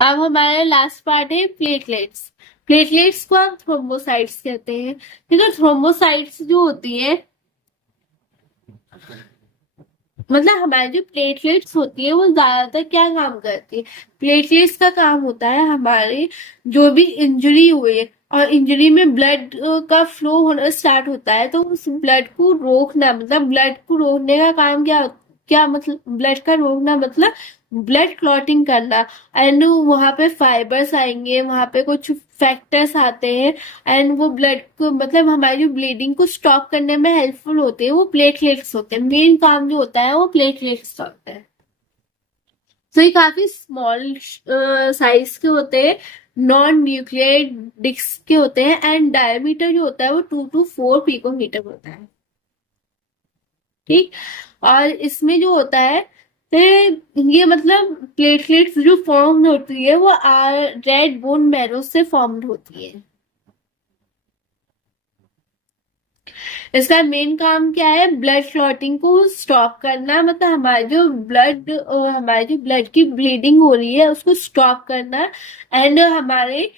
अब हमारा last part है प्लेटलेट्स। प्लेटलेट्स को हम थ्रोम्बोसाइट्स कहते हैं। ठीक है, थ्रोम्बोसाइट्स जो होती है, मतलब हमारी जो प्लेटलेट्स होती है वो ज्यादातर क्या काम करती है। प्लेटलेट्स का काम होता है हमारे जो भी इंजरी हुई है और इंजरी में ब्लड का फ्लो होना स्टार्ट होता है, तो उस ब्लड को रोकना, मतलब ब्लड को रोकने का काम क्या, क्या मतलब ब्लड का रोकना मतलब ब्लड क्लॉटिंग करना। एंड वहां पे फाइबर्स आएंगे, वहां पे कुछ फैक्टर्स आते हैं एंड वो ब्लड को, मतलब हमारी ब्लीडिंग को स्टॉप करने में हेल्पफुल होते हैं, वो प्लेटलेट्स होते हैं। मेन काम जो होता है वो प्लेटलेट्स का होता है। तो ये काफी स्मॉल साइज के होते हैं, नॉन न्यूक्लियर डिस्क के होते हैं एंड डायमीटर जो होता है वो 2 to 4 पिकोमीटर होता है। ठीक। और इसमें जो होता है, तो ये मतलब प्लेटलेट्स जो फॉर्म होती है वो रेड बोन मैरो से फॉर्म्ड होती है। इसका मेन काम क्या है, ब्लड क्लॉटिंग को स्टॉप करना, मतलब हमारे जो ब्लड की ब्लीडिंग हो रही है उसको स्टॉप करना। एंड हमारे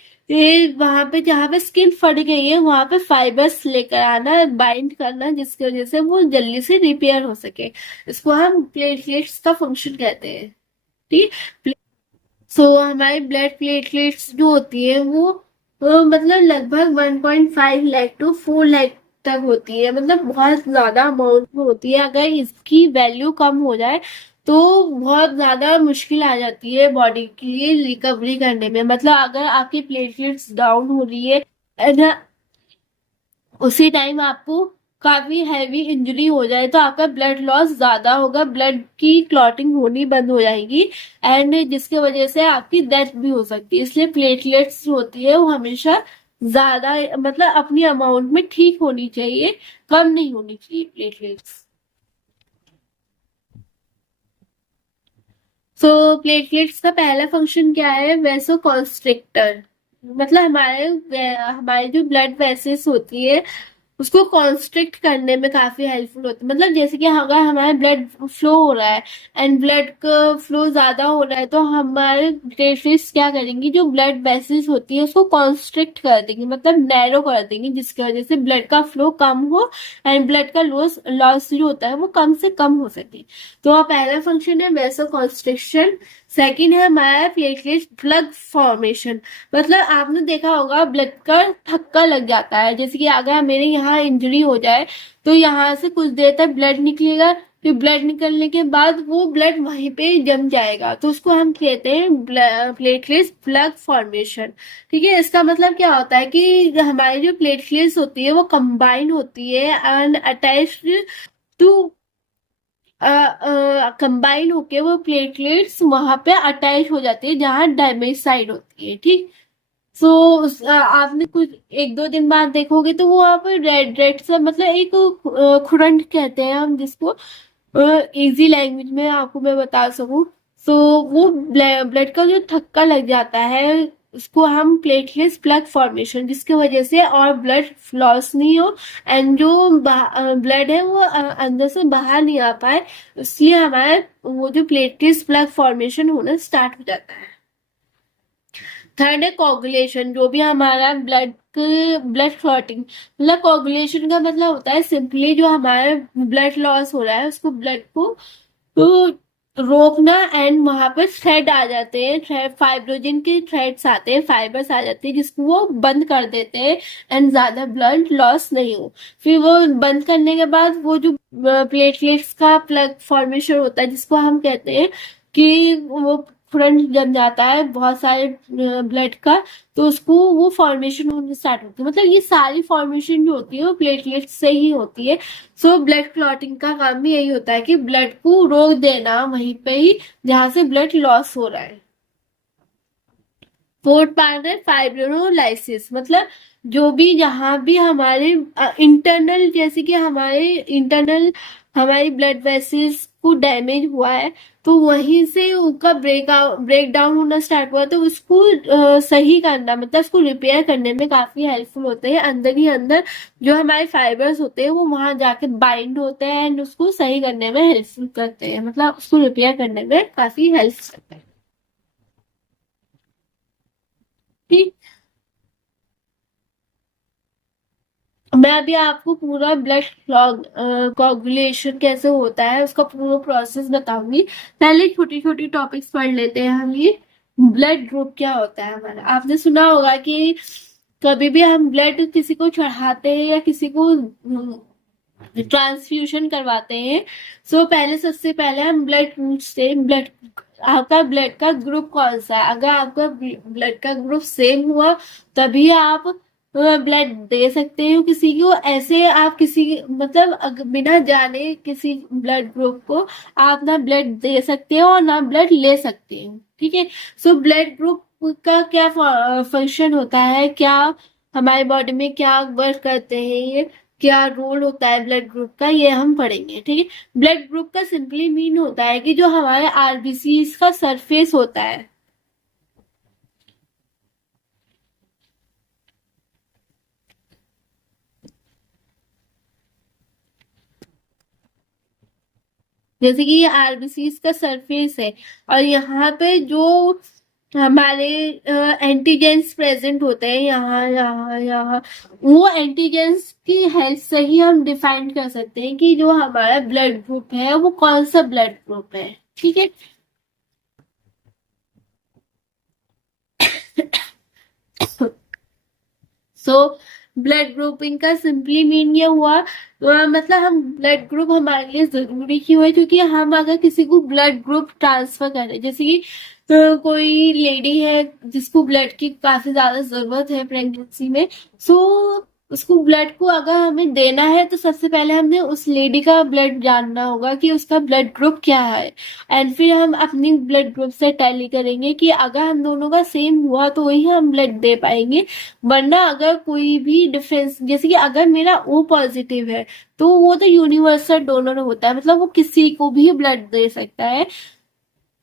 वहां पे जहाँ पे स्किन फट गई है वहां पे फाइबर्स लेकर आना, बाइंड करना, जिसकी वजह से वो जल्दी से रिपेयर हो सके। इसको हम प्लेटलेट्स का फंक्शन कहते हैं। ठीक। सो हमारे ब्लड प्लेटलेट्स जो होती है वो मतलब लगभग 1.5 लाख टू 4 लाख तक होती है, मतलब बहुत ज्यादा अमाउंट में होती है। अगर इसकी वैल्यू कम हो जाए तो बहुत ज्यादा मुश्किल आ जाती है बॉडी के लिए रिकवरी करने में। मतलब अगर आपकी प्लेटलेट्स डाउन हो रही है ना, उसी टाइम आपको काफी हैवी इंजरी हो जाए तो आपका ब्लड लॉस ज्यादा होगा, ब्लड की क्लॉटिंग होनी बंद हो जाएगी एंड जिसकी वजह से आपकी डेथ भी हो सकती है। इसलिए प्लेटलेट्स होती है वो हमेशा ज्यादा, मतलब अपनी अमाउंट में ठीक होनी चाहिए, कम नहीं होनी चाहिए प्लेटलेट्स। सो प्लेटलेट्स का पहला फंक्शन क्या है, वैसो कॉन्स्ट्रिक्टर। मतलब हमारे जो ब्लड वेसल्स होती है उसको कॉन्स्ट्रिक्ट करने में काफी हेल्पफुल होती है। मतलब जैसे कि अगर हमारा ब्लड फ्लो हो रहा है एंड ब्लड का फ्लो ज्यादा हो रहा है तो हमारे प्लेटलेट्स क्या करेंगी, जो ब्लड वेसल्स होती है उसको कॉन्स्ट्रिक्ट कर देंगी, मतलब नैरो कर देंगी, जिसकी वजह से ब्लड का फ्लो कम हो एंड ब्लड का लॉस लॉस जो होता है वो कम से कम हो सके। तो पहला फंक्शन है वैसो कॉन्स्ट्रिक्शन। सेकेंड है हमारा प्लेटलेट प्लग फॉर्मेशन। मतलब आपने देखा होगा ब्लड का थक्का लग जाता है, जैसे कि अगर मेरे यहाँ इंजरी हो जाए तो यहाँ से कुछ देर तक ब्लड निकलेगा, फिर ब्लड निकलने के बाद वो ब्लड वहीं पे जम जाएगा, तो उसको हम कहते हैं प्लेटलेट प्लग फॉर्मेशन। ठीक है, इसका मतलब क्या होता है कि हमारी जो प्लेटलेट्स होती है वो कंबाइन होती है एंड अटैच्ड टू, कंबाइन होके वो प्लेटलेट्स वहां पे अटैच हो जाती है जहां डैमेज साइड होती है। ठीक। सो आपने कुछ 1-2 दिन बाद देखोगे तो वो वहां पर रेड रेड सा, मतलब एक खुरंट कहते हैं हम जिसको, इजी लैंग्वेज में आपको मैं बता सकूं। सो वो ब्लड का जो थक्का लग जाता है उसको हम प्लेटलेट्स प्लग फॉर्मेशन, जिसकी वजह से और ब्लड लॉस नहीं हो एंड जो ब्लड है वो अंदर से बाहर नहीं आ पाए, इसलिए हमारा वो जो प्लेटलेट्स प्लग फॉर्मेशन होना स्टार्ट हो जाता है। थर्ड है कोगुलेशन, जो भी हमारा ब्लड क्लॉटिंग, मतलब कोगुलेशन का मतलब होता है सिंपली जो हमारा ब्लड लॉस हो रहा है उसको, ब्लड को तो रोकना। एंड वहां पर थ्रेड आ जाते हैं, थ्रेड फाइब्रोजिन के थ्रेड्स आते हैं, फाइबर्स आ जाते हैं जिसको वो बंद कर देते हैं एंड ज्यादा ब्लड लॉस नहीं हो। फिर वो बंद करने के बाद वो जो प्लेटलेट्स का प्लग फॉर्मेशन होता है जिसको हम कहते हैं कि वो फ्रंट जम जाता है बहुत सारे ब्लड का, तो उसको वो फॉर्मेशन होने स्टार्ट होती है। मतलब ये सारी फॉर्मेशन जो होती है वो प्लेटलेट्स से ही होती है। सो ब्लड क्लॉटिंग का काम भी यही होता है कि ब्लड को रोक देना वहीं पे ही जहां से ब्लड लॉस हो रहा है। फोर्थ पार्ट है फाइब्रोलाइसिस। मतलब जो भी जहां भी हमारे इंटरनल, जैसे कि हमारी ब्लड वेसल्स को डैमेज हुआ है तो वहीं से उनका ब्रेक डाउन होना स्टार्ट हुआ, तो उसको सही करना, मतलब उसको रिपेयर करने में काफी हेल्पफुल होते हैं। अंदर ही अंदर जो हमारे फाइबर्स होते हैं वो वहां जाके बाइंड होते हैं एंड उसको सही करने में हेल्पफुल करते हैं, मतलब उसको रिपेयर करने में काफी हेल्प करते हैं। मैं अभी आपको पूरा ब्लड कोagulation कैसे होता है उसका पूरा प्रोसेस बताऊंगी। पहले छोटी छोटी टॉपिक्स पढ़ लेते हैं हम। ये ब्लड ग्रुप क्या होता है हमारा, आपने सुना होगा कि कभी भी हम ब्लड किसी को चढ़ाते हैं या किसी को ट्रांसफ्यूजन करवाते हैं। सो पहले सबसे पहले हम ब्लड पूछते हैं, ब्लड आपका ब्लड का ग्रुप कौन सा है। अगर आपका ब्लड का ग्रुप सेम हुआ तभी आप ब्लड दे सकते हो किसी को। ऐसे आप किसी मतलब बिना जाने किसी ब्लड ग्रुप को आप ना ब्लड दे सकते हो और ना ब्लड ले सकते हो, ठीक है। सो ब्लड ग्रुप का क्या फंक्शन होता है, क्या हमारे बॉडी में क्या वर्क करते हैं, ये क्या रोल होता है ब्लड ग्रुप का, ये हम पढ़ेंगे, ठीक है। ब्लड ग्रुप का सिंपली मीन होता है कि जो हमारे आरबीसी का सरफेस होता है, जैसे कि ये आरबीसी का सरफेस है और यहाँ पे जो हमारे एंटीजेंस प्रेजेंट होते हैं यहाँ यहाँ यहाँ, वो एंटीजेंस की हेल्प से ही हम डिफाइन कर सकते हैं कि जो हमारा ब्लड ग्रुप है वो कौन सा ब्लड ग्रुप है, ठीक है। सो ब्लड ग्रुपिंग का सिंपली मीन ये हुआ मतलब हम ब्लड ग्रुप हमारे लिए जरूरी क्यों है, क्योंकि हम अगर किसी को ब्लड ग्रुप ट्रांसफर करें, जैसे कि कोई लेडी है जिसको ब्लड की काफी ज्यादा जरूरत है प्रेगनेंसी में, सो उसको ब्लड को अगर हमें देना है तो सबसे पहले हमने उस लेडी का ब्लड जानना होगा कि उसका ब्लड ग्रुप क्या है। एंड फिर हम अपनी ब्लड ग्रुप से टैली करेंगे कि अगर हम दोनों का सेम हुआ तो वही हम ब्लड दे पाएंगे। वरना अगर कोई भी डिफरेंस, जैसे कि अगर मेरा ओ पॉजिटिव है तो वो तो यूनिवर्सल डोनर होता है, मतलब वो किसी को भी ब्लड दे सकता है,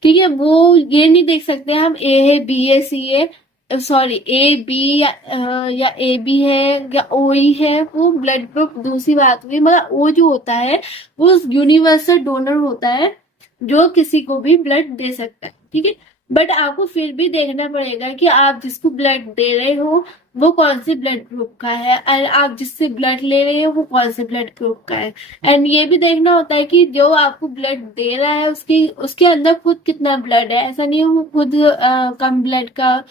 ठीक है। वो ये नहीं देख सकते हम ए है बी है सी है, सॉरी ए बी या ए बी है या ओ ही है, वो ब्लड ग्रुप दूसरी बात हुई। मगर वो जो होता है वो यूनिवर्सल डोनर होता है जो किसी को भी ब्लड दे सकता है, ठीक है। बट आपको फिर भी देखना पड़ेगा कि आप जिसको ब्लड दे रहे हो वो कौन से ब्लड ग्रुप का है, और आप जिससे ब्लड ले रहे हो वो कौन से ब्लड ग्रुप का है। एंड ये भी देखना होता है कि जो आपको ब्लड दे रहा है उसकी उसके अंदर खुद कितना ब्लड है। ऐसा नहीं है वो खुद कम ब्लड का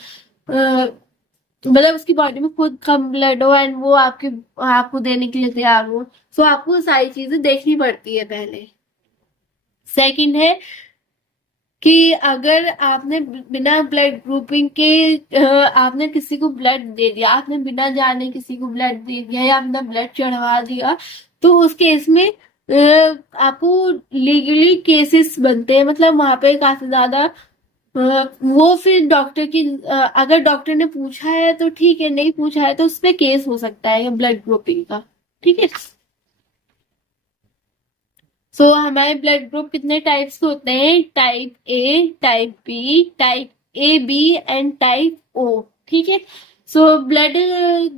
मतलब उसकी बॉडी में खुद कम ब्लड हो एंड वो आपको देने के लिए तैयार हो। सो आपको सारी चीजें देखनी पड़ती है पहले। सेकंड है कि अगर आपने बिना ब्लड ग्रुपिंग के आपने किसी को ब्लड दे दिया, आपने बिना जाने किसी को ब्लड दे दिया या अपना ब्लड चढ़वा दिया, तो उस केस में आपको लीगली केसेस बनते हैं। मतलब वहां पे काफी ज्यादा वो फिर डॉक्टर की अगर डॉक्टर ने पूछा है तो ठीक है, नहीं पूछा है तो उस पर केस हो सकता है ब्लड ग्रुपिंग का, ठीक है। सो हमारे ब्लड ग्रुप कितने टाइप्स के होते हैं, type A, type B, type A B and type O, ठीक है। सो ब्लड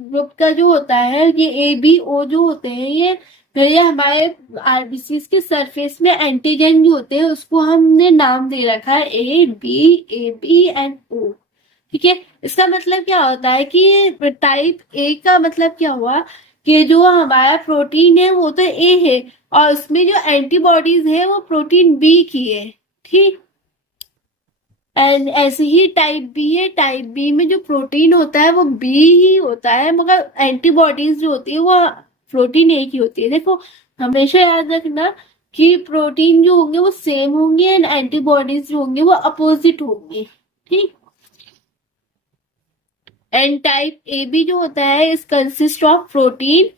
ग्रुप का जो होता है ये ए बी ओ जो होते हैं ये हमारे आरबीसी के सरफेस में एंटीजन जो होते हैं उसको हमने नाम दे रखा है ए बी एंड ओ, ठीक है। इसका मतलब क्या होता है कि टाइप ए का मतलब क्या हुआ कि जो हमारा प्रोटीन है वो तो ए है और उसमें जो एंटीबॉडीज है वो प्रोटीन बी की है, ठीक। एंड ऐसे ही टाइप बी है, टाइप बी में जो प्रोटीन होता है वो बी ही होता है मगर एंटीबॉडीज जो होती है वो प्रोटीन ए की होती है। देखो हमेशा याद रखना कि प्रोटीन जो होंगे वो सेम होंगे एंड एंटीबॉडीज जो होंगे वो अपोजिट होंगे, ठीक। एंड टाइप ए बी जो होता है इस consist of protein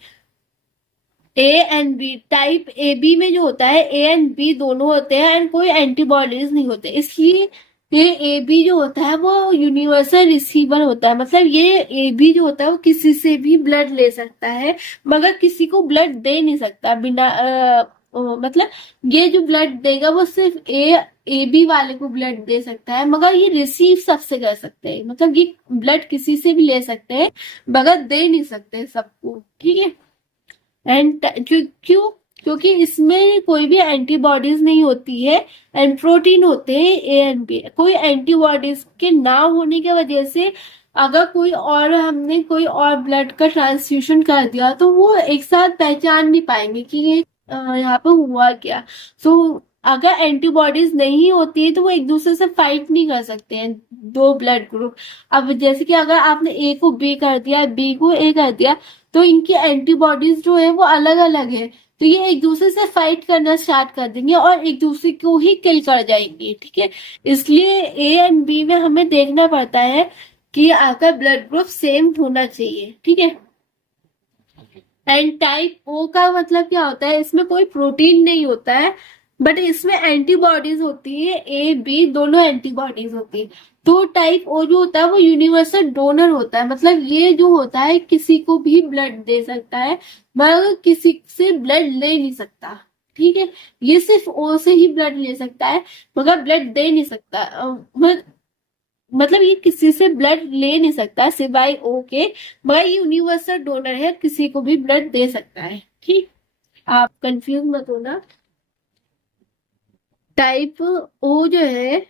A and B. Type A B में जो होता है ए एंड बी दोनों होते हैं एंड कोई एंटीबॉडीज नहीं होते, इसलिए ये ए बी जो होता है वो यूनिवर्सल रिसीवर होता है। मतलब ये ए बी जो होता है वो किसी से भी ब्लड ले सकता है मगर किसी को ब्लड दे नहीं सकता बिना मतलब ये जो ब्लड देगा वो सिर्फ ए बी वाले को ब्लड दे सकता है मगर ये रिसीव सबसे कर सकते हैं। मतलब ये ब्लड किसी से भी ले सकते हैं मगर दे नहीं सकते सबको, ठीक है। एंड क्यों, क्योंकि इसमें कोई भी एंटीबॉडीज नहीं होती है एंड प्रोटीन होते हैं ए एंड बी। कोई एंटीबॉडीज के ना होने की वजह से अगर कोई और हमने कोई और ब्लड का ट्रांसफ्यूजन कर दिया तो वो एक साथ पहचान नहीं पाएंगे कि ये यहाँ पे हुआ क्या। सो अगर एंटीबॉडीज नहीं होती है तो वो एक दूसरे से फाइट नहीं कर सकते हैं दो ब्लड ग्रुप। अब जैसे कि अगर आपने ए को बी कर दिया, बी को ए कर दिया, तो इनकी एंटीबॉडीज जो है वो अलग अलग है। तो ये एक दूसरे से फाइट करना स्टार्ट कर देंगे और एक दूसरे को ही किल कर जाएंगे, ठीक है। इसलिए ए एंड बी में हमें देखना पड़ता है कि आपका ब्लड ग्रुप सेम होना चाहिए, ठीक है। एंड टाइप ओ का मतलब क्या होता है, इसमें कोई प्रोटीन नहीं होता है, बट इसमें एंटीबॉडीज होती है, ए बी दोनों एंटीबॉडीज होती है। तो टाइप ओ जो होता है वो यूनिवर्सल डोनर होता है, मतलब ये जो होता है किसी को भी ब्लड दे सकता है मगर किसी से ब्लड ले नहीं सकता, ठीक है। ये सिर्फ ओ से ही ब्लड ले सकता है मगर ब्लड दे नहीं सकता। मतलब ये किसी से ब्लड ले नहीं सकता सिवाय ओ के, मगर ये यूनिवर्सल डोनर है, किसी को भी ब्लड दे सकता है, ठीक। आप कंफ्यूज मत होना। टाइप ओ जो है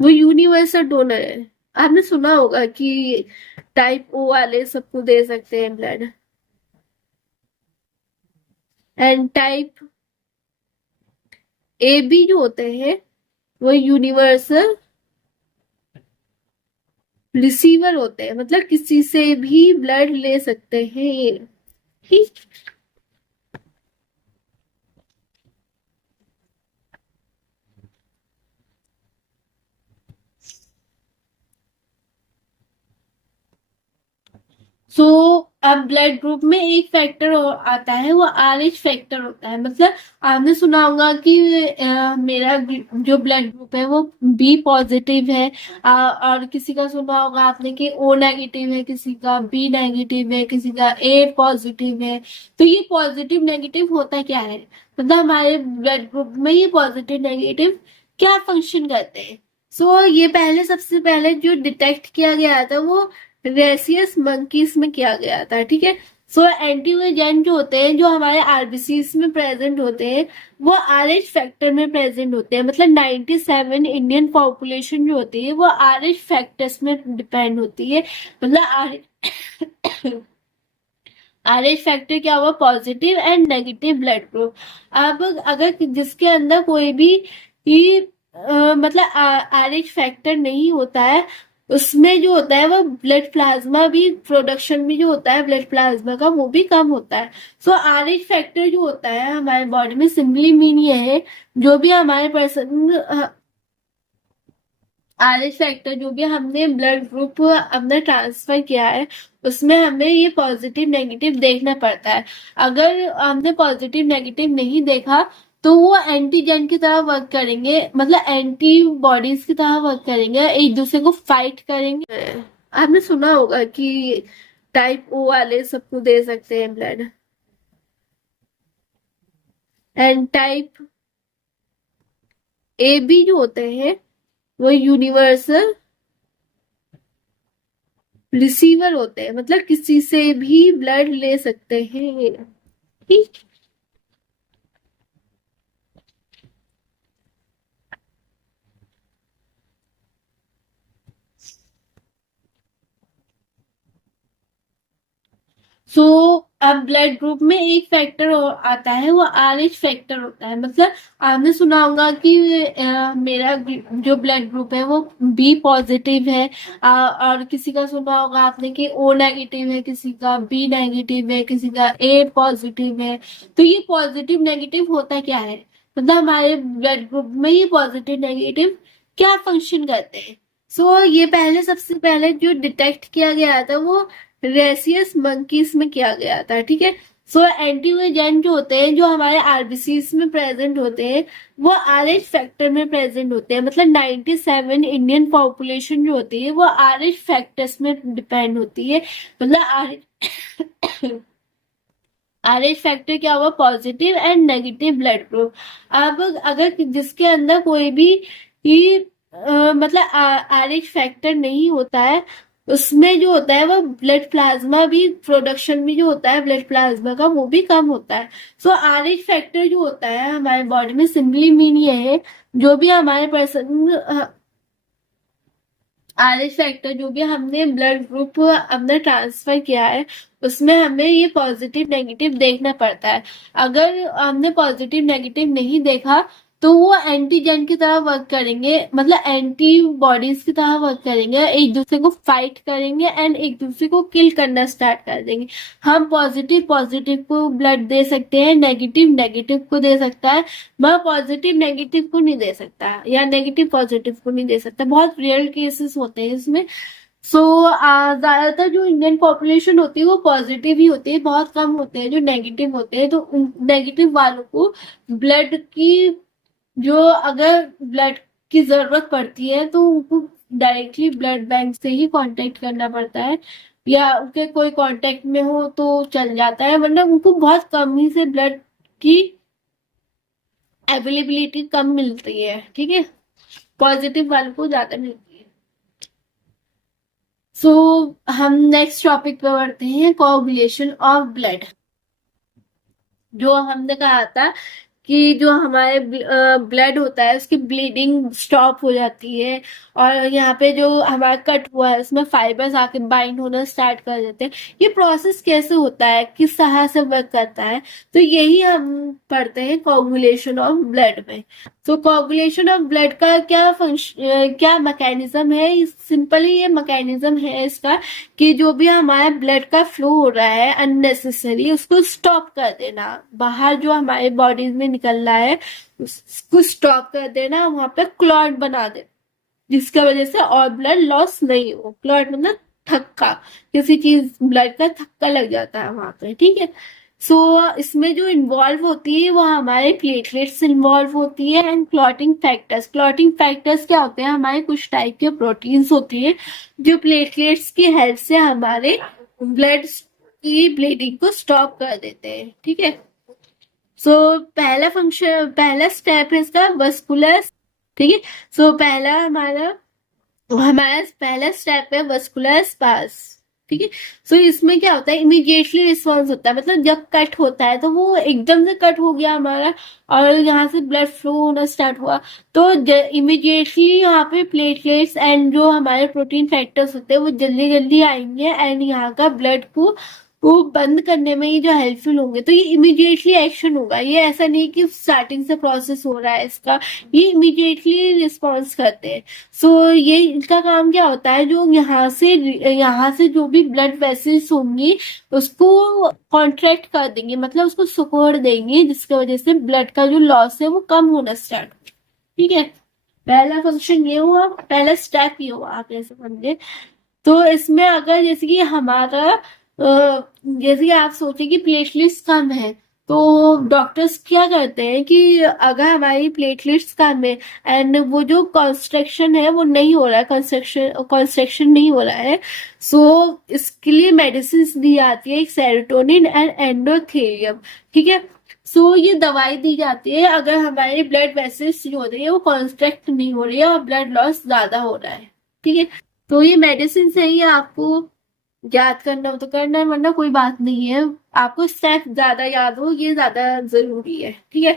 वो यूनिवर्सल डोनर है। आपने सुना होगा कि टाइप ओ वाले सबको दे सकते हैं blood. And type A B जो होते हैं वो यूनिवर्सल रिसीवर होते हैं, मतलब किसी से भी ब्लड ले सकते हैं, ठीक। सो अब ब्लड ग्रुप में एक फैक्टर और आता है, वो आर एच फैक्टर होता है। मतलब आपने सुना होगा कि मेरा जो ब्लड ग्रुप है वो बी पॉजिटिव है, और किसी का सुना होगा आपने कि ओ नेगेटिव है, किसी का बी नेगेटिव है, किसी का ए पॉजिटिव है। तो ये पॉजिटिव नेगेटिव होता क्या है, मतलब हमारे ब्लड ग्रुप में ये पॉजिटिव नेगेटिव क्या फंक्शन करते हैं। सो ये पहले सबसे पहले जो डिटेक्ट किया गया था वो रेसियस मंकीज में किया गया था, ठीक है। सो एंटीजन जो होते हैं जो हमारे आरबीसीज में प्रेजेंट होते हैं वो आर एच फैक्टर में प्रेजेंट होते हैं। मतलब 97 इंडियन पॉपुलेशन जो होती है वो आर एच फैक्टर्स में डिपेंड होती है। मतलब आर एच फैक्टर क्या हुआ, positive and negative blood group. अब अगर जिसके अंदर कोई भी ही मतलब आर एच फैक्टर नहीं होता है, उसमें जो होता है वो ब्लड प्लाज्मा भी प्रोडक्शन भी जो होता है ब्लड प्लाज्मा का वो भी कम होता है। सो आर एच फैक्टर जो होता है हमारे बॉडी में सिंपली मीन ये है, जो भी हमारे पर्सन आर एच फैक्टर जो भी हमने ब्लड ग्रुप अपना ट्रांसफर किया है उसमें हमें ये पॉजिटिव नेगेटिव देखना पड़ता है। अगर हमने पॉजिटिव नेगेटिव नहीं देखा तो वो एंटीजन की तरह वर्क करेंगे, मतलब एंटीबॉडीज की तरह वर्क करेंगे, एक दूसरे को फाइट करेंगे। आपने सुना होगा कि टाइप ओ वाले सबको दे सकते हैं blood. And type A B जो होते हैं वो यूनिवर्सल रिसीवर होते हैं, मतलब किसी से भी ब्लड ले सकते हैं, ठीक। सो अब ब्लड ग्रुप में एक फैक्टर और आता है, वो आर एच फैक्टर होता है। मतलब आपने सुना होगा कि मेरा जो ब्लड ग्रुप है वो बी पॉजिटिव है, और किसी का सुना होगा आपने कि ओ नेगेटिव है, किसी का बी नेगेटिव है, किसी का ए पॉजिटिव है। तो ये पॉजिटिव नेगेटिव होता क्या है, मतलब हमारे ब्लड ग्रुप में ये पॉजिटिव नेगेटिव क्या फंक्शन करते हैं। सो ये पहले सबसे पहले जो डिटेक्ट किया गया था वो रेसियस मंकीज में किया गया था, ठीक है। सो एंटीजन जो होते हैं जो हमारे आरबीसीज में प्रेजेंट होते हैं वो आर एच फैक्टर में प्रेजेंट होते हैं। मतलब 97 इंडियन पॉपुलेशन जो होती है वो आर एच फैक्टर्स में डिपेंड होती है। मतलब आर एच फैक्टर क्या हुआ, positive and negative blood group. अब अगर जिसके अंदर कोई भी ही मतलब आर एच फैक्टर नहीं होता है, उसमें जो होता है वो ब्लड प्लाज्मा भी प्रोडक्शन भी जो होता है ब्लड प्लाज्मा का वो भी कम होता है। सो आर एच फैक्टर जो होता है हमारे बॉडी में सिंपली मीन ये है, जो भी हमारे पर्सन RH फैक्टर जो भी हमने ब्लड ग्रुप अपना ट्रांसफर किया है उसमें हमें ये पॉजिटिव नेगेटिव देखना पड़ता है। अगर हमने पॉजिटिव नेगेटिव नहीं देखा तो वो एंटीजन की तरह वर्क करेंगे, मतलब एंटीबॉडीज की तरह वर्क करेंगे, एक दूसरे को फाइट करेंगे एंड एक दूसरे को किल करना स्टार्ट कर देंगे। हम पॉजिटिव पॉजिटिव को ब्लड दे सकते हैं, नेगेटिव नेगेटिव को दे सकता है, मैं पॉजिटिव नेगेटिव को नहीं दे सकता या नेगेटिव पॉजिटिव को नहीं दे सकता, बहुत रेयर केसेस होते हैं इसमें। सो ज्यादातर जो इंडियन पॉपुलेशन होती है वो पॉजिटिव ही होती है, बहुत कम होते हैं जो नेगेटिव होते हैं। तो नेगेटिव वालों को ब्लड की, जो अगर ब्लड की जरूरत पड़ती है तो उनको डायरेक्टली ब्लड बैंक से ही कांटेक्ट करना पड़ता है, या उनके कोई कांटेक्ट में हो तो चल जाता है, वरना उनको बहुत कम ही से ब्लड की अवेलेबिलिटी कम मिलती है। ठीक है, पॉजिटिव वालों को ज्यादा मिलती है। सो हम नेक्स्ट टॉपिक पे बढ़ते हैं, कोagulation ऑफ ब्लड। जो हमने कहा था कि जो हमारे ब्लड होता है उसकी ब्लीडिंग स्टॉप हो जाती है, और यहाँ पे जो हमारा कट हुआ है उसमें फाइबर्स आके बाइंड होना स्टार्ट कर देते हैं। ये प्रोसेस कैसे होता है, किस तरह से वर्क करता है, तो यही हम पढ़ते हैं कोagulation ऑफ ब्लड में। तो कोagulation ऑफ ब्लड का क्या फंक्शन, क्या मैकेनिज्म है, सिंपली ये मैकेनिज्म है इसका कि जो भी हमारा ब्लड का फ्लो हो रहा है अननेसेसरी उसको स्टॉप कर देना, बाहर जो हमारे बॉडीज में निकल रहा है उसको स्टॉप कर देना, वहां पे क्लॉट बना दे जिसकी वजह से और ब्लड लॉस नहीं हो। क्लॉट मतलब थक्का, किसी चीज ब्लड का थक्का लग जाता है वहां पे। ठीक है, सो इसमें जो इन्वॉल्व होती है वो हमारे प्लेटलेट्स इन्वॉल्व होती है and clotting factors. Clotting factors क्या होते हैं, हमारे कुछ टाइप के प्रोटीन्स होती है जो प्लेटलेट्स की हेल्प से हमारे ब्लड की ब्लीडिंग को स्टॉप कर देते हैं। ठीक है, सो पहला स्टेप है इसका वस्कुलर। ठीक है, सो हमारा पहला स्टेप है वस्कुलर स्पास। ठीक है, सो इसमें क्या होता है, इमीडिएटली रिस्पॉन्स होता है, मतलब जब कट होता है तो वो एकदम से कट हो गया हमारा और यहाँ से ब्लड फ्लो होना स्टार्ट हुआ, तो इमीडिएटली यहाँ पे प्लेटलेट्स एंड जो हमारे प्रोटीन फैक्टर्स होते हैं वो जल्दी जल्दी आएंगे एंड यहाँ का ब्लड को बंद करने में ही जो हेल्पफुल होंगे। तो ये इमीडिएटली एक्शन होगा, ये ऐसा नहीं कि स्टार्टिंग से प्रोसेस हो रहा है इसका, ये इमीडिएटली रिस्पॉन्स करते हैं। सो ये इनका काम क्या होता है, जो यहाँ से जो भी ब्लड वेसल्स होंगी उसको कॉन्ट्रैक्ट कर देंगे, मतलब उसको सिकुड़ देंगे, जिसकी वजह से ब्लड का जो लॉस है वो कम होना स्टार्ट हो। ठीक है, पहला फंक्शन ये हुआ, पहला स्टेप ये हुआ, आप ऐसे समझे। तो इसमें अगर जैसे कि हमारा जैसे कि आप सोचे कि प्लेटलेट्स कम है, तो डॉक्टर्स क्या करते हैं कि अगर हमारी प्लेटलेट्स कम है एंड वो जो कंस्ट्रक्शन है वो नहीं हो रहा है, कंस्ट्रक्शन नहीं हो रहा है, सो इसके लिए मेडिसिन दी जाती है, एक सेरोटोनिन एंड एंडोथेलियम। ठीक है, सो ये दवाई दी जाती है अगर हमारे ब्लड वेसल्स जो हो रही है वो कॉन्स्ट्रक्ट नहीं हो रही है और ब्लड लॉस ज्यादा हो रहा है। ठीक है, तो ये मेडिसिन से ही आपको याद करना हो तो करना है, वरना कोई बात नहीं है, आपको स्टेप ज्यादा याद हो ये ज्यादा जरूरी है। ठीक है,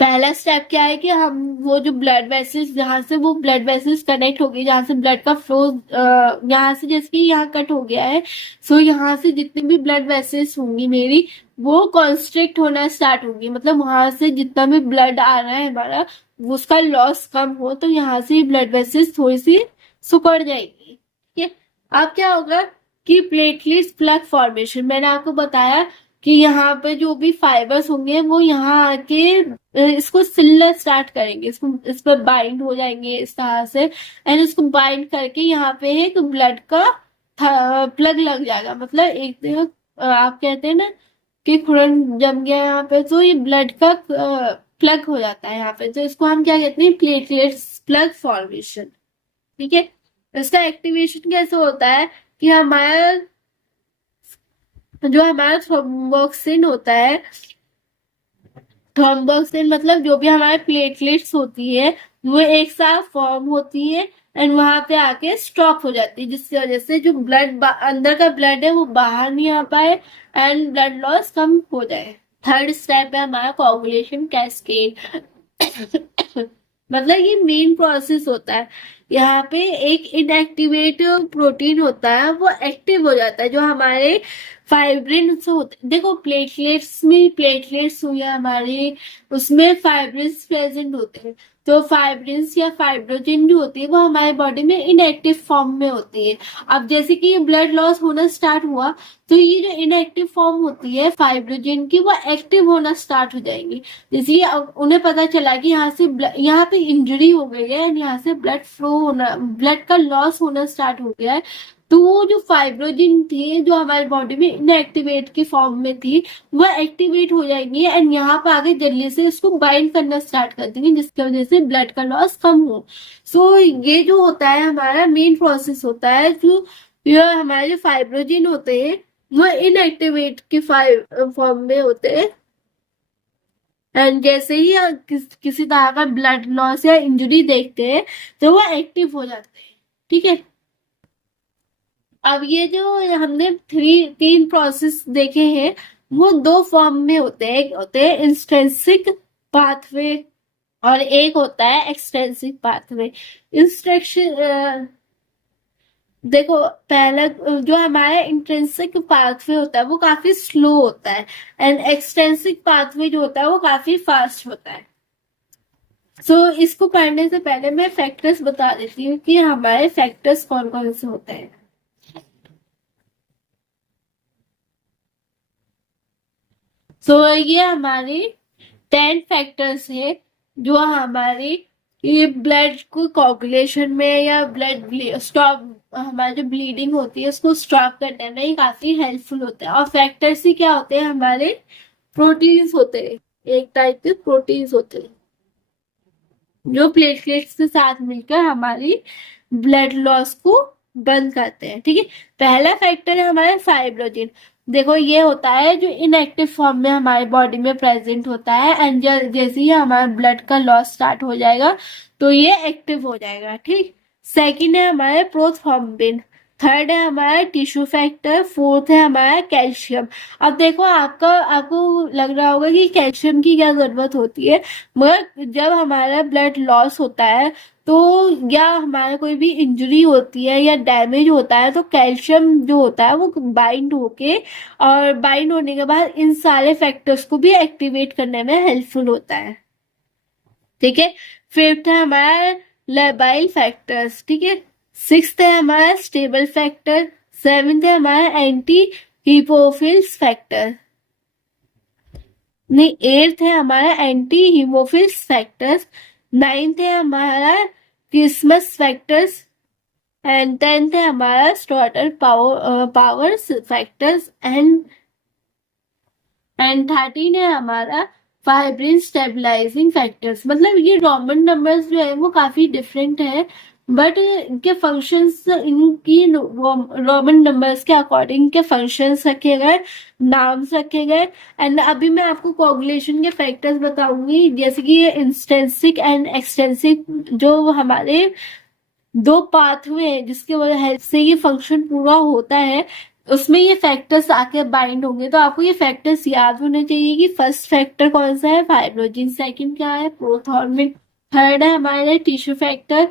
पहला स्टेप क्या है कि हम वो जो ब्लड वेसल्स, जहां से वो ब्लड वेसल्स कनेक्ट हो गई, जहां से ब्लड का फ्लो यहाँ से जैसे कि यहाँ कट हो गया है, सो यहाँ से जितनी भी ब्लड वेसल्स होंगी मेरी वो कॉन्स्ट्रिक्ट होना स्टार्ट होगी, मतलब वहां से जितना भी ब्लड आ रहा है हमारा उसका लॉस कम हो, तो यहाँ से ब्लड वेसल्स थोड़ी सी सिकुड़ जाएगी। ठीक है, अब क्या होगा कि प्लेटलेट्स प्लग फॉर्मेशन, मैंने आपको बताया कि यहाँ पे जो भी फाइबर्स होंगे वो यहाँ आके इसको सिलना स्टार्ट करेंगे, इसको इस पर बाइंड हो जाएंगे इस तरह से एंड इसको बाइंड करके यहाँ पे एक ब्लड का प्लग लग जाएगा, मतलब एक देखो आप कहते हैं ना कि खून जम गया यहाँ पे, तो ये ब्लड का प्लग हो जाता है यहाँ पे, तो इसको हम क्या कहते हैं, प्लेटलेट्स प्लग फॉर्मेशन। ठीक है, इसका एक्टिवेशन कैसे होता है कि हमारा थ्रोम्बोक्सिन होता है, थ्रोम्बोक्सिन मतलब जो भी हमारे प्लेटलेट्स होती है वो एक साथ फॉर्म होती है एंड वहां पे आके स्टॉप हो जाती है, जिसकी वजह से जो ब्लड अंदर का ब्लड है वो बाहर नहीं आ पाए एंड ब्लड लॉस कम हो जाए। थर्ड स्टेप है हमारा कोagulation कैस्केड। मतलब ये मेन प्रोसेस होता है। यहाँ पे एक इनएक्टिवेट प्रोटीन होता है, वो एक्टिव हो जाता है, जो हमारे फाइब्रिन से होते हैं। देखो प्लेटलेट्स में, प्लेटलेट्स हुए हमारे, उसमें फाइब्रिन्स प्रेजेंट होते हैं। तो फाइब्रिन्स या फाइब्रोजिन जो होती है वो हमारे बॉडी में इनएक्टिव फॉर्म में होती है। अब जैसे कि ब्लड लॉस होना स्टार्ट हुआ, तो ये जो इनएक्टिव फॉर्म होती है फाइब्रोजिन की, वो एक्टिव होना स्टार्ट हो जाएंगी। जैसे अब उन्हें पता चला कि यहाँ से यहाँ पे इंजरी हो गई है एंड यहाँ से ब्लड फ्लो होना, ब्लड का लॉस होना स्टार्ट हो गया है, तो वो जो फाइब्रोजिन थी जो हमारे बॉडी में इनएक्टिवेट की फॉर्म में थी, वो एक्टिवेट हो जाएंगी एंड यहाँ पर आगे जल्दी से इसको बाइंड करना स्टार्ट कर देंगे, जिसकी वजह से ब्लड का लॉस कम हो। सो ये जो होता है हमारा मेन प्रोसेस होता है, जो ये हमारे जो फाइब्रोजिन होते हैं वो इनएक्टिवेट की फॉर्म में होते हैं एंड जैसे ही किसी तरह का ब्लड लॉस या इंजरी देखते हैं तो वो एक्टिव हो जाते हैं। ठीक है। अब ये जो हमने तीन प्रोसेस देखे हैं, वो दो फॉर्म में होते हैं। एक होते हैं इंस्ट्रिंसिक पाथवे और एक होता है एक्सट्रिंसिक पाथवे। इंस्ट्रक्शन देखो, पहला जो हमारा इंट्रिंसिक पाथवे होता है वो काफी स्लो होता है एंड एक्सट्रिंसिक पाथवे जो होता है वो काफी फास्ट होता है। सो इसको पढ़ने से पहले मैं फैक्टर्स बता देती हूँ कि हमारे फैक्टर्स कौन कौन से होते हैं। सो ये हमारे 10 फैक्टर्स है जो हमारी ये ब्लड को कोगुलेशन में या ब्लड स्टॉप, हमारी जो ब्लीडिंग होती है उसको स्टॉप करने में ये काफी हेल्पफुल होता है। और फैक्टर्स ही क्या होते हैं, हमारे प्रोटीन्स होते हैं, एक टाइप के प्रोटीन्स होते हैं जो प्लेटलेट्स के साथ मिलकर हमारी ब्लड लॉस को बंद करते हैं। ठीक है। पहला फैक्टर है हमारा फाइब्रोजिन। देखो ये होता है जो इनएक्टिव फॉर्म में हमारे बॉडी में प्रेजेंट होता है एंड जैसे ही हमारा ब्लड का लॉस स्टार्ट हो जाएगा तो ये एक्टिव हो जाएगा। ठीक। सेकंड है हमारे प्रोथ्रोम्बिन। थर्ड है हमारा टिश्यू फैक्टर। फोर्थ है हमारा कैल्शियम। अब देखो आपको लग रहा होगा कि कैल्शियम की क्या जरूरत होती है, मगर जब हमारा ब्लड लॉस होता है तो या हमारा कोई भी इंजरी होती है या डैमेज होता है तो कैल्शियम जो होता है वो बाइंड होके, और बाइंड होने के बाद इन सारे फैक्टर्स को भी एक्टिवेट करने में हेल्पफुल होता है। ठीक है। फिफ्थ है हमारा लेबाइल फैक्टर्स। ठीक है। सिक्स्थ है हमारा स्टेबल फैक्टर। सेवेंथ है हमारा एंटी हिपोफिल्स फैक्टर। नहीं, एट्थ है हमारा एंटी हीमोफिल्स फैक्टर्स। नाइन्थ है हमारा क्रिसमस फैक्टर्स एंड टेंथ है हमारा स्टॉर्टर पावर्स फैक्टर्स एंड 13 है हमारा फाइब्रिन स्टेबलाइजिंग फैक्टर्स। मतलब ये रोमन नंबर्स जो है वो काफी डिफरेंट है, बट इनके फंक्शंस, इनकी रोमन नंबर्स के अकॉर्डिंग इनके फंक्शंस रखे गए, नाम्स रखे गए। एंड अभी मैं आपको कोगुलेशन के फैक्टर्स बताऊंगी, जैसे कि ये इंस्टेंसिक एंड एक्सटेंसिक जो हमारे दो पाथवे हैं जिसके वजह हेल्प से ये फंक्शन पूरा होता है, उसमें ये फैक्टर्स आके बाइंड होंगे। तो आपको ये फैक्टर्स याद होने चाहिए कि फर्स्ट फैक्टर कौन सा है, फाइब्रोजिन। सेकंड क्या है, प्रोथॉर्मिन। थर्ड है हमारे टिश्यू फैक्टर।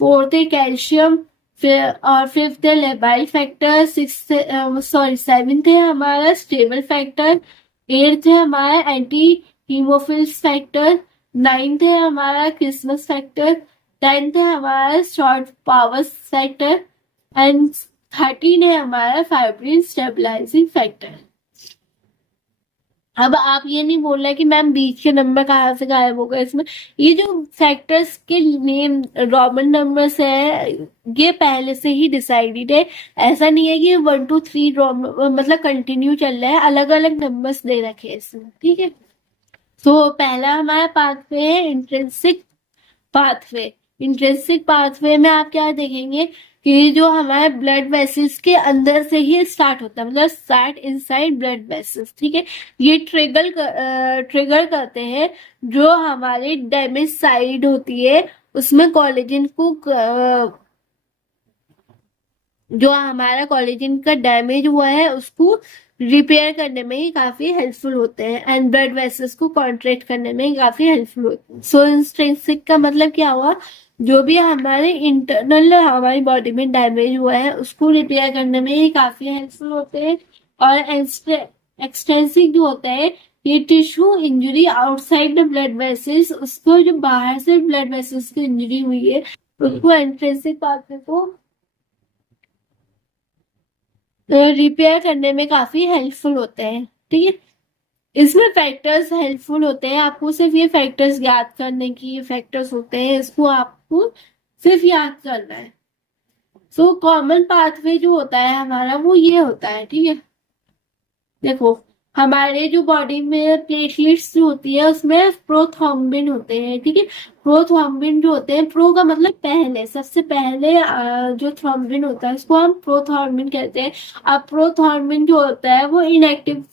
फोर्थ है कैल्शियम। फिर और फिफ्थ है लेबाइल फैक्टर। सेवेंथ है हमारा स्टेबल फैक्टर। एट्थ है हमारा एंटी हीमोफिल्स फैक्टर। नाइन्थ है हमारा क्रिसमस फैक्टर। टेंथ है हमारा शॉर्ट पावर्स फैक्टर एंड 13 है हमारा फाइब्रिन स्टेबलाइजिंग फैक्टर। अब आप ये नहीं बोल रहे कि मैम बीच के नंबर कहाँ से गायब हो गए इसमें। ये जो फैक्टर्स के नेम रोमन नंबर्स है ये पहले से ही डिसाइडेड है। ऐसा नहीं है कि 1 2 3 मतलब कंटिन्यू चल रहा है, अलग अलग नंबर्स दे रखे हैं इसमें। ठीक है। तो पहला हमारा पाथवे है इंट्रिंसिक पाथवे। इंट्रिंसिक पाथवे में आप क्या देखेंगे कि जो हमारे ब्लड वेसल्स के अंदर से ही स्टार्ट होता है, मतलब स्टार्ट इनसाइड ब्लड वेसल्स। ठीक है। ये ट्रिगर करते हैं जो हमारी डैमेज साइड होती है उसमें कोलेजन को जो हमारा कोलेजन का डैमेज हुआ है उसको रिपेयर करने में ही काफी हेल्पफुल होते हैं एंड ब्लड वेसल्स को कॉन्ट्रैक्ट करने में ही काफी हेल्पफुल होते हैं। सो इंट्रिंसिक का मतलब क्या हुआ, जो भी हमारे इंटरनल हमारी बॉडी में डैमेज हुआ है उसको रिपेयर करने में ही काफी हेल्पफुल होते हैं। और एक्सटेंसिव जो होता है, ये tissue injury outside the blood vessels, उसको जो बाहर से ब्लड वेसल्स की इंजरी हुई है उसको इंट्रिंसिक पाथवे को रिपेयर करने में काफी हेल्पफुल होते हैं। ठीक है, इसमें फैक्टर्स हेल्पफुल होते हैं, आपको सिर्फ ये फैक्टर्स याद करने की, ये फैक्टर्स होते हैं इसको आपको सिर्फ याद करना है। सो कॉमन पाथवे जो होता है हमारा वो ये होता है। ठीक है, देखो हमारे जो बॉडी में प्लेटलेट्स जो होती है उसमें प्रोथ्रोम्बिन होते हैं। ठीक है, प्रोथ्रोम्बिन जो होते हैं, प्रो का मतलब पहले, सबसे पहले जो थ्रोम्बिन होता है उसको हम प्रोथ्रोम्बिन कहते हैं। अब प्रोथ्रोम्बिन जो होता है वो इनएक्टिव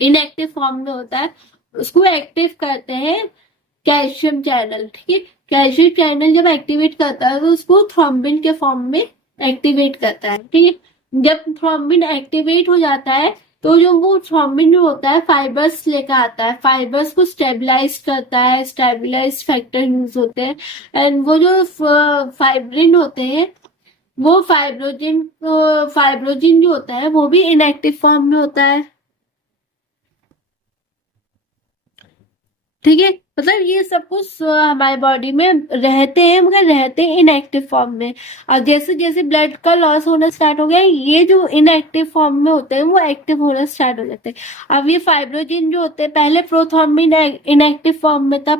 इनएक्टिव फॉर्म में होता है, उसको एक्टिव करते हैं कैल्शियम चैनल। ठीक है, कैल्शियम चैनल जब एक्टिवेट करता है तो उसको थ्रोम्बिन के फॉर्म में एक्टिवेट करता है। ठीक है, जब थ्रोम्बिन एक्टिवेट हो जाता है तो जो वो थ्रोम्बिन जो होता है फाइबर्स लेकर आता है, फाइबर्स को स्टेबलाइज करता है, स्टेबलाइज फैक्टर यूज होते हैं। एंड वो जो फाइब्रिन होते हैं, वो फाइब्रोजिन जो होता है वो भी इनएक्टिव फॉर्म में होता है। ठीक है, मतलब ये सब कुछ हमारे बॉडी में रहते हैं, मगर रहते हैं इनएक्टिव फॉर्म में। और जैसे जैसे ब्लड का लॉस होना स्टार्ट हो गया, ये जो इनएक्टिव फॉर्म में होते हैं वो एक्टिव होना स्टार्ट हो जाते हैं। अब ये फाइब्रोजिन जो होते हैं, पहले प्रोथ्रोम्बिन इनएक्टिव फॉर्म में था,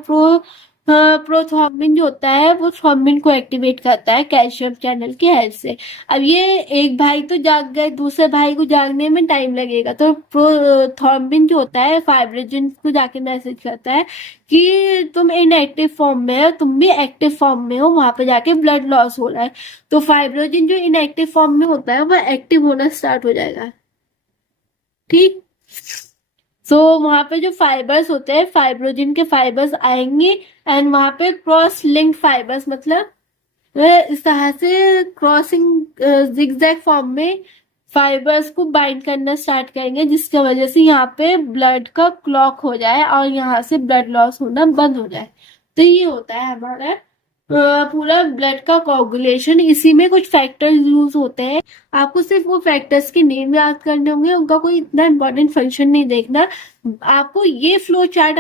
प्रोथ्रोम्बिन जो होता है वो थ्रोम्बिन को एक्टिवेट करता है कैल्शियम चैनल की हेल्प से। अब ये एक भाई तो जाग गए, दूसरे भाई को जागने में टाइम लगेगा, तो प्रोथ्रोम्बिन जो होता है फाइब्रोजिन को जाके मैसेज करता है कि तुम इनएक्टिव फॉर्म में हो, तुम भी एक्टिव फॉर्म में हो, वहां पे जाके ब्लड लॉस हो रहा है। तो फाइब्रोजिन जो इनएक्टिव फॉर्म में होता है वह एक्टिव होना स्टार्ट हो जाएगा। ठीक, सो वहां पे जो फाइबर्स होते हैं, फाइब्रोजिन के फाइबर्स आएंगे एंड वहां पे क्रॉस लिंक फाइबर्स, मतलब इस तरह से क्रॉसिंग जिगजैग फॉर्म में फाइबर्स को बाइंड करना स्टार्ट करेंगे, जिसकी वजह से यहाँ पे ब्लड का क्लॉक हो जाए और यहाँ से ब्लड लॉस होना बंद हो जाए। तो ये होता है हमारा पूरा ब्लड का कोगुलेशन। इसी में कुछ फैक्टर्स यूज होते हैं, आपको सिर्फ वो फैक्टर्स के नेम याद करने होंगे, उनका कोई इतना इंपॉर्टेंट फंक्शन नहीं देखना। आपको ये फ्लो चार्ट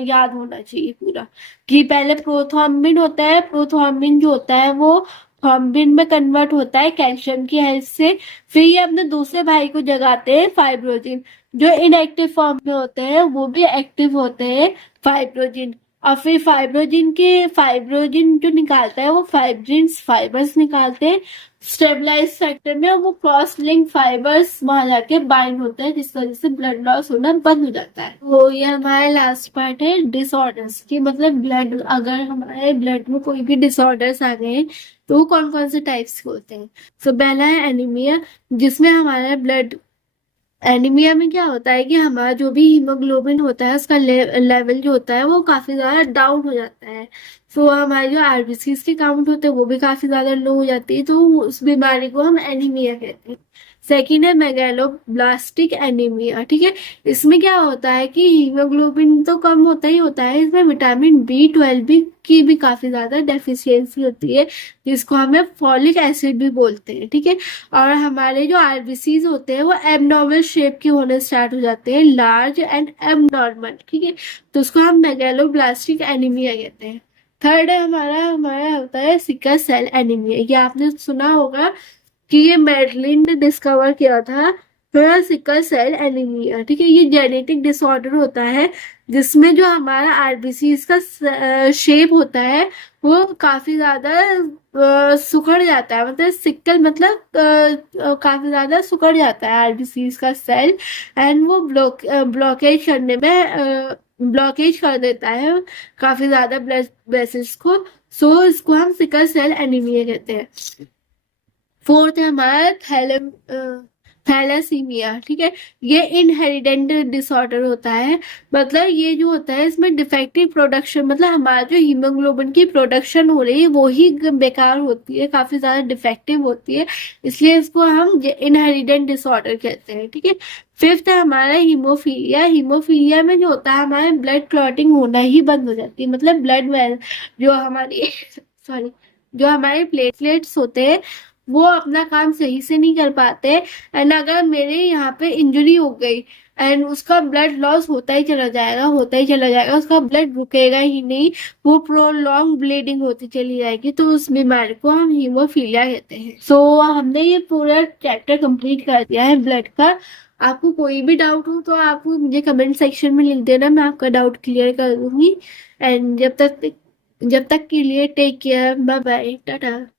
याद होना चाहिए पूरा, कि पहले प्रोथ्रोम्बिन होता है, प्रोथ्रोम्बिन जो होता है वो थ्रोम्बिन में कन्वर्ट होता है कैल्शियम की हेल्प से। फिर ये अपने दूसरे भाई को जगाते हैं फाइब्रोजिन, जो इनएक्टिव फॉर्म में होते हैं वो भी एक्टिव होते हैं फाइब्रोजिन। और फिर फाइब्रोजिन जो निकालता है वो फाइब्रिन्स फाइबर्स निकालते हैं स्टेबलाइज फैक्टर में, और वो क्रॉस लिंक फाइबर्स वहां जाके बाइंड होते हैं, जिस वजह से ब्लड लॉस होना बंद हो जाता है। तो ये हमारा लास्ट पार्ट है डिसऑर्डर्स की, मतलब ब्लड, अगर हमारे ब्लड में कोई भी डिसऑर्डर्स आ गए तो वो कौन कौन से टाइप्स के होते हैं। सो पहला है एनीमिया, जिसमें हमारा ब्लड, एनीमिया में क्या होता है कि हमारा जो भी हीमोग्लोबिन होता है उसका लेवल जो होता है वो काफी ज्यादा डाउन हो जाता है। तो हमारे जो आरबीसीज के काउंट होते हैं वो भी काफी ज्यादा लो हो जाती है, तो उस बीमारी को हम एनीमिया कहते हैं। सेकेंड है मेगालोब्लास्टिक एनीमिया। ठीक है, इसमें क्या होता है कि हीमोग्लोबिन तो कम होता ही होता है, इसमें विटामिन B12 भी की भी काफी ज्यादा डेफिशिएंसी होती है, जिसको हमें फॉलिक एसिड भी बोलते हैं। ठीक है, और हमारे जो आरबीसीज होते हैं वो एबनॉर्मल शेप के होने स्टार्ट हो जाते हैं, लार्ज एंड एबनॉर्मल। ठीक है, तो उसको हम मेगालोब्लास्टिक एनीमिया कहते हैं। थर्ड है हमारा हमारा होता है सिकल सेल एनीमिया। ये आपने सुना होगा कि ये मेडलिन ने डिस्कवर किया था, फिर सिकल सेल एनीमिया। ठीक है, ये जेनेटिक डिसऑर्डर होता है जिसमें जो हमारा आरबीसी का शेप होता है वो काफी ज्यादा सुखड़ जाता है, मतलब सिकल मतलब काफी ज्यादा सुखड़ जाता है आरबीसी का सेल, एंड वो ब्लॉकेज करने में ब्लॉकेज कर देता है काफी ज्यादा ब्लड वेसल्स को। सो इसको हम सिकल सेल एनीमिया कहते हैं। फोर्थ है हमारा थैलासीमिया, ठीक है। ये इनहेरिटेंट डिसऑर्डर होता है। मतलब ये जो होता है इसमें डिफेक्टिव प्रोडक्शन, मतलब हमारा जो हीमोग्लोबिन की प्रोडक्शन हो रही है वो ही बेकार होती है, काफी ज्यादा डिफेक्टिव होती है, इसलिए इसको हम इनहेरिटेंट डिसऑर्डर कहते हैं, ठीक है। फिफ्थ है हमारा हीमोफीलिया। हीमोफीलिया में जो होता है हमारे ब्लड क्लॉटिंग होना ही बंद हो जाती है, मतलब ब्लड वेल जो हमारी सॉरी, जो हमारे प्लेटलेट्स होते हैं वो अपना काम सही से नहीं कर पाते। एंड अगर मेरे यहाँ पे इंजरी हो गई एंड उसका ब्लड लॉस होता ही चला जाएगा, होता ही चला जाएगा, उसका ब्लड रुकेगा ही नहीं, वो प्रोलॉन्ग ब्लीडिंग होती चली जाएगी, तो उस बीमारी को हम हीमोफीलिया कहते हैं। सो हमने ये पूरा चैप्टर कंप्लीट कर दिया है ब्लड का। आपको कोई भी डाउट हो तो आप मुझे कमेंट सेक्शन में लिख देना, मैं आपका डाउट क्लियर कर दूंगी। एंड जब तक के लिए take care, bye bye, Tata.